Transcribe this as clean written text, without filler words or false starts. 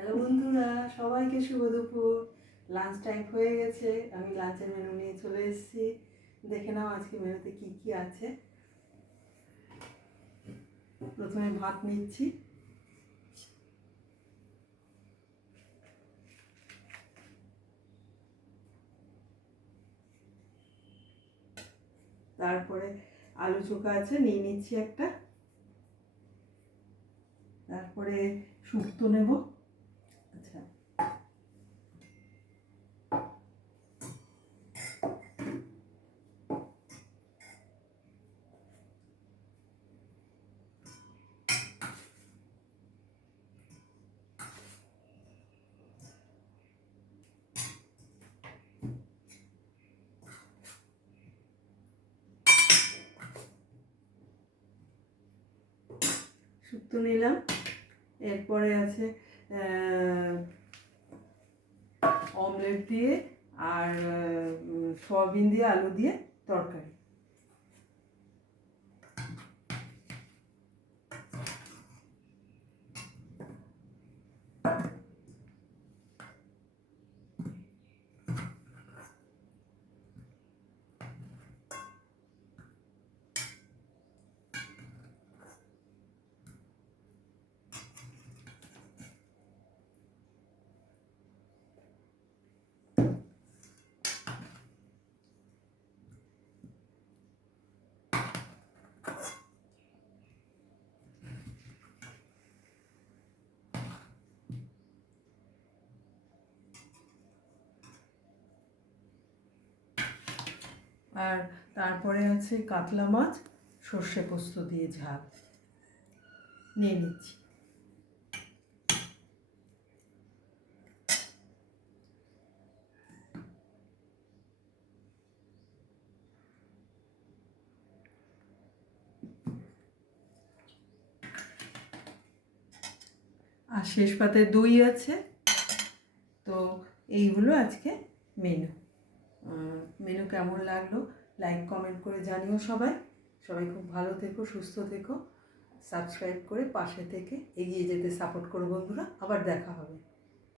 Hello বন্ধুরা, সবাইকে শুভ দুপুর। লাঞ্চ টাইম হয়ে গেছে, আমি লাঞ্চের মেনু নিয়ে চলে এসেছি। দেখে নাও আজকে মেনুতে কি কি আছে। প্রথমে ভাত নিচ্ছি, তারপরে আলু চোখা আছে, নিয়ে নিচ্ছি একটা। তারপরে শুক্তো নেব। আচ্ছা, শুক্তো নিলাম। এরপরে আছে অমলেট দিয়ে আর সয়াবিন দিয়ে আলু দিয়ে তরকারি। আর তারপরে আছে কাতলা মাছ সর্ষে পোস্ত দিয়ে ঝাল, নিয়ে নিচ্ছি। আর শেষ পাতে দই আছে। তো এইগুলো আজকে মেনু। মেনু কেমন লাগলো লাইক কমেন্ট করে জানিও সবাই। সবাই খুব ভালো থেকো, সুস্থ থেকো। সাবস্ক্রাইব করে পাশে থেকে এগিয়ে যেতে সাপোর্ট করো বন্ধুরা। আবার দেখা হবে।